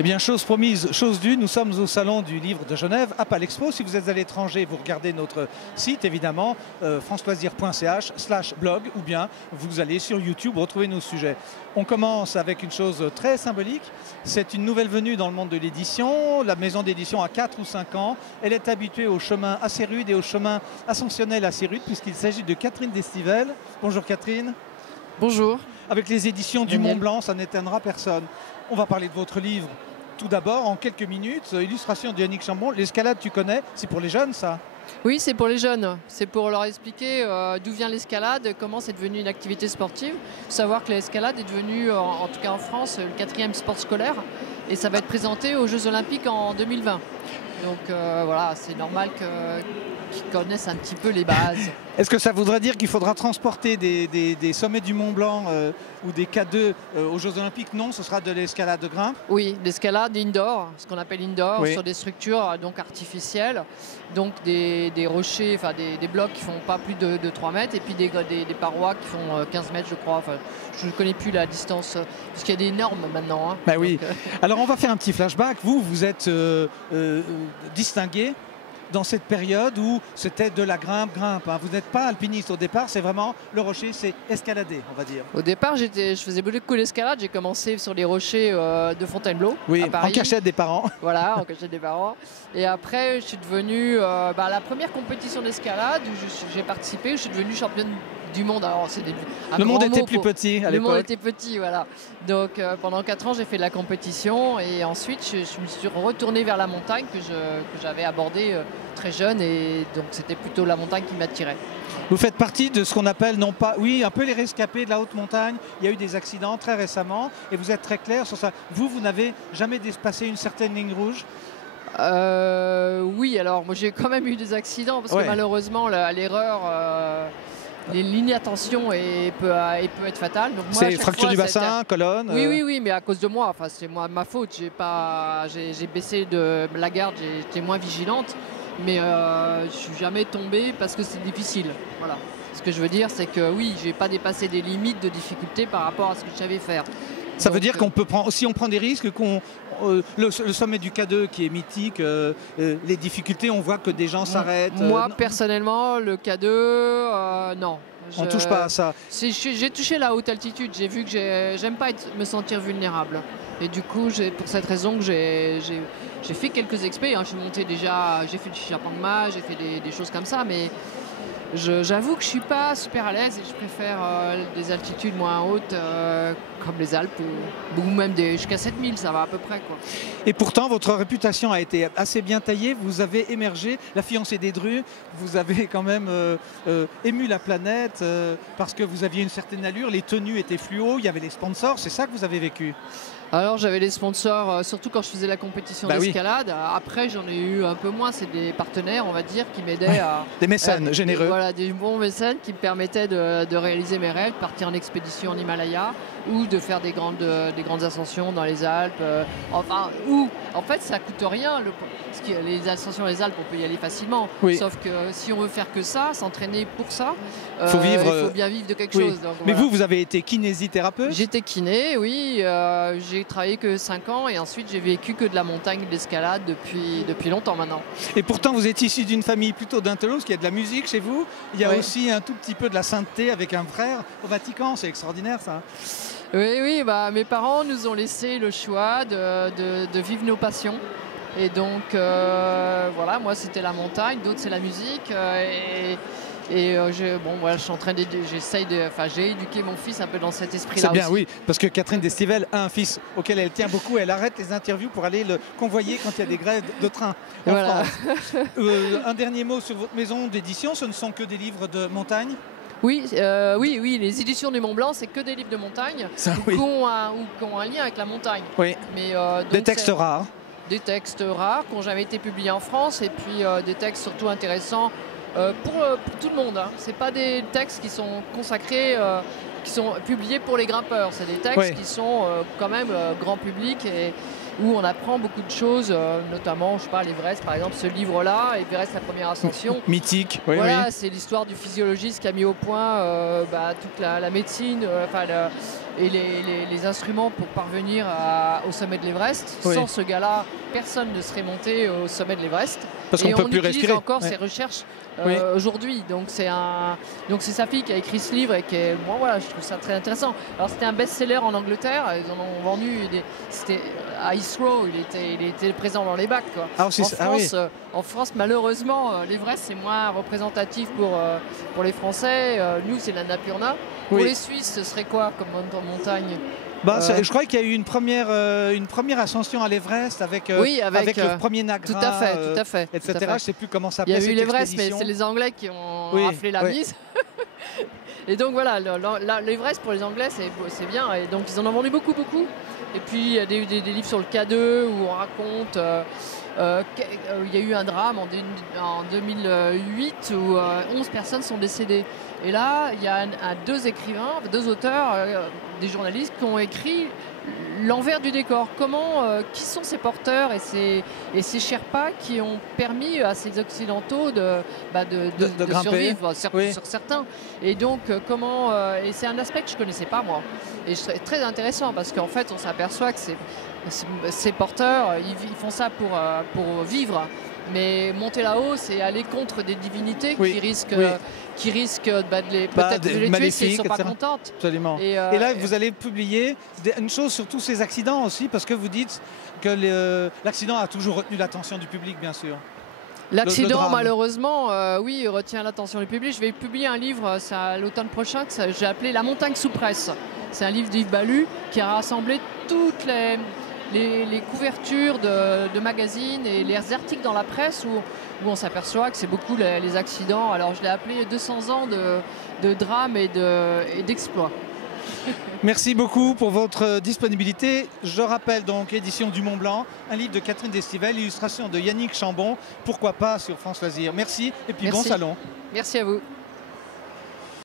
Eh bien, chose promise, chose due, nous sommes au Salon du Livre de Genève, à Palexpo. Si vous êtes à l'étranger, vous regardez notre site, évidemment, franceloisir.ch/blog, ou bien vous allez sur YouTube retrouver nos sujets. On commence avec une chose très symbolique. C'est une nouvelle venue dans le monde de l'édition. La maison d'édition a 4 ou 5 ans. Elle est habituée aux chemins assez rudes et aux chemins ascensionnels assez rudes, puisqu'il s'agit de Catherine Destivelle. Bonjour Catherine. Bonjour. Avec les éditions du Daniel. Mont Blanc, ça n'étonnera personne. On va parler de votre livre. Tout d'abord, en quelques minutes, illustration de Yannick Chambon. L'escalade, tu connais, c'est pour les jeunes, ça? Oui, c'est pour les jeunes. C'est pour leur expliquer d'où vient l'escalade, comment c'est devenu une activité sportive. Savoir que l'escalade est devenue, en tout cas en France, le 4e sport scolaire. Et ça va être présenté aux Jeux Olympiques en 2020. Donc voilà, c'est normal qu'ils connaissent un petit peu les bases. Est-ce que ça voudrait dire qu'il faudra transporter des sommets du Mont Blanc ou des K2 aux Jeux Olympiques? Non, ce sera de l'escalade de grimpe. Oui, l'escalade indoor, ce qu'on appelle indoor, Oui. sur des structures donc artificielles, donc des rochers, enfin des blocs qui font pas plus de 3 mètres, et puis des parois qui font 15 mètres, je crois. Enfin, je ne connais plus la distance, parce qu'il y a des normes maintenant. Hein. Bah oui. Donc, Alors on va faire un petit flashback. Vous êtes distingué dans cette période où c'était de la grimpe. Hein. Vous n'êtes pas alpiniste au départ, c'est vraiment le rocher, c'est escalader, on va dire. Au départ, je faisais beaucoup d'escalade. J'ai commencé sur les rochers de Fontainebleau, Oui, à Paris. en cachette des parents. Voilà, en cachette des parents. Et après, je suis devenue la première compétition d'escalade où j'ai participé, je suis devenue championne du monde. Alors, c'est Le monde était plus petit à Le monde l'époque. était petit, voilà. Donc pendant 4 ans, j'ai fait de la compétition et ensuite, je me suis retournée vers la montagne que j'avais abordée très jeune, et donc c'était plutôt la montagne qui m'attirait. Vous faites partie de ce qu'on appelle, non pas, oui, un peu les rescapés de la haute montagne. Il y a eu des accidents très récemment et vous êtes très clair sur ça. Vous n'avez jamais dépassé une certaine ligne rouge? Oui, alors moi j'ai quand même eu des accidents parce Ouais. que malheureusement l'erreur, l'inattention peut être fatale. Donc moi, à C'est chaque fracture fois, du c'était- bassin, colonne. Oui, mais à cause de moi. Enfin, c'est ma faute. J'ai baissé de la garde, j'étais moins vigilante, mais je suis jamais tombée parce que c'est difficile. Voilà. Ce que je veux dire, c'est que oui, j'ai pas dépassé des limites de difficulté par rapport à ce que je savais faire. Ça veut Donc, dire qu'on peut prendre, si on prend des risques, le sommet du K2 qui est mythique, les difficultés, on voit que des gens s'arrêtent. Moi, Non, personnellement, le K2, non. on touche pas à ça. J'ai touché la haute altitude. J'ai vu que j'aime pas me sentir vulnérable. Et du coup, pour cette raison que j'ai fait quelques expés. Hein. Je suis monté déjà, j'ai fait du Chapangma, j'ai fait des choses comme ça, mais j'avoue que je suis pas super à l'aise et je préfère des altitudes moins hautes comme les Alpes ou même jusqu'à 7000, ça va à peu près, quoi. Et pourtant, votre réputation a été assez bien taillée. Vous avez émergé, la fiancée des Drus. Vous avez quand même ému la planète parce que vous aviez une certaine allure. Les tenues étaient fluo, il y avait les sponsors. C'est ça que vous avez vécu? Alors j'avais les sponsors, surtout quand je faisais la compétition Bah oui. d'escalade. Après j'en ai eu un peu moins, c'est des partenaires, on va dire, qui m'aidaient à... Des mécènes généreux. Voilà, des bons mécènes qui me permettaient de réaliser mes rêves, partir en expédition en Himalaya ou de faire des grandes ascensions dans les Alpes. En fait ça coûte rien. Les ascensions dans les Alpes, on peut y aller facilement. Oui. Sauf que si on veut faire que ça, s'entraîner pour ça, il Faut faut bien vivre de quelque Oui. chose. Donc, Mais voilà. vous avez été kinésithérapeute? J'étais kiné, oui. J'ai travaillé que 5 ans et ensuite j'ai vécu que de la montagne et de l'escalade depuis longtemps maintenant. Et pourtant, vous êtes issu d'une famille plutôt d'intellos, parce qu'il y a de la musique chez vous. Il y a Oui. aussi un tout petit peu de la sainteté avec un frère au Vatican. C'est extraordinaire, ça. Oui, mes parents nous ont laissé le choix de vivre nos passions. Et donc, voilà, moi c'était la montagne, d'autres c'est la musique. Je suis en train j'ai éduqué mon fils un peu dans cet esprit-là. C'est bien, aussi. oui, parce que Catherine Destivelle a un fils auquel elle tient beaucoup. Elle arrête les interviews pour aller le convoyer quand il y a des grèves de train en Voilà. France. Un dernier mot sur votre maison d'édition. Ce ne sont que des livres de montagne? Oui, les éditions du Mont Blanc, c'est que des livres de montagne Ça, ou oui. qui ont un lien avec la montagne. Oui, Mais, des donc, textes rares. des textes rares qui n'ont jamais été publiés en France et puis des textes surtout intéressants pour tout le monde. Hein. Ce pas des textes qui sont consacrés, qui sont publiés pour les grimpeurs. C'est des textes Oui. qui sont quand même grand public et où on apprend beaucoup de choses, notamment, je sais pas, l'Everest par exemple, ce livre-là, Everest la première ascension. Mythique, oui, Voilà, oui. c'est l'histoire du physiologiste qui a mis au point toute la médecine, et les instruments pour parvenir au sommet de l'Everest. Oui. Sans ce gars-là, personne ne serait monté au sommet de l'Everest. Parce qu'on et peut on plus utilise respirer. encore Ouais. ces recherches Oui. aujourd'hui. Donc c'est sa fille qui a écrit ce livre et moi voilà, je trouve ça très intéressant. Alors c'était un best-seller en Angleterre, ils en ont vendu, c'était à Heathrow, il était présent dans les bacs, quoi. Ah, aussi, oui. En France, malheureusement, l'Everest c'est moins représentatif pour les Français. Nous c'est l'Annapurna. Pour Oui. les Suisses, ce serait quoi comme montagne? Je crois qu'il y a eu une première ascension à l'Everest avec le premier Nagra, tout à fait, etc. tout à fait. Je ne sais plus comment Il y s'appelait a eu cette l'Everest, mais expédition. c'est les Anglais qui ont Oui, raflé la oui. mise. Et donc voilà, l'Everest pour les Anglais, c'est bien. Et donc ils en ont vendu beaucoup. Et puis il y a des livres sur le K2 où on raconte... il y a eu un drame en 2008 où 11 personnes sont décédées. Et là, il y a deux écrivains, deux auteurs, des journalistes qui ont écrit l'envers du décor. Qui sont ces porteurs et ces Sherpas qui ont permis à ces Occidentaux de survivre sur certains. Et donc, et c'est un aspect que je ne connaissais pas, moi. Et c'est très intéressant parce qu'en fait, on s'aperçoit que ces porteurs, ils font ça pour vivre. Mais monter là-haut, c'est aller contre des divinités qui risquent peut-être de les tuer si elles ne sont pas contentes. Absolument. Et là, vous allez publier une chose sur tous ces accidents aussi, parce que vous dites que l'accident a toujours retenu l'attention du public, bien sûr. L'accident, malheureusement, oui, retient l'attention du public. Je vais publier un livre à l'automne prochain que j'ai appelé La montagne sous presse. C'est un livre d'Yves Ballu qui a rassemblé toutes les couvertures de magazines et les articles dans la presse où on s'aperçoit que c'est beaucoup les accidents. Alors je l'ai appelé 200 ans de drames et d'exploits. Merci beaucoup pour votre disponibilité. Je rappelle donc édition du Mont Blanc, un livre de Catherine Destivelle, illustration de Yannick Chambon. Pourquoi pas sur France Loisirs. Merci et puis bon salon. Merci à vous.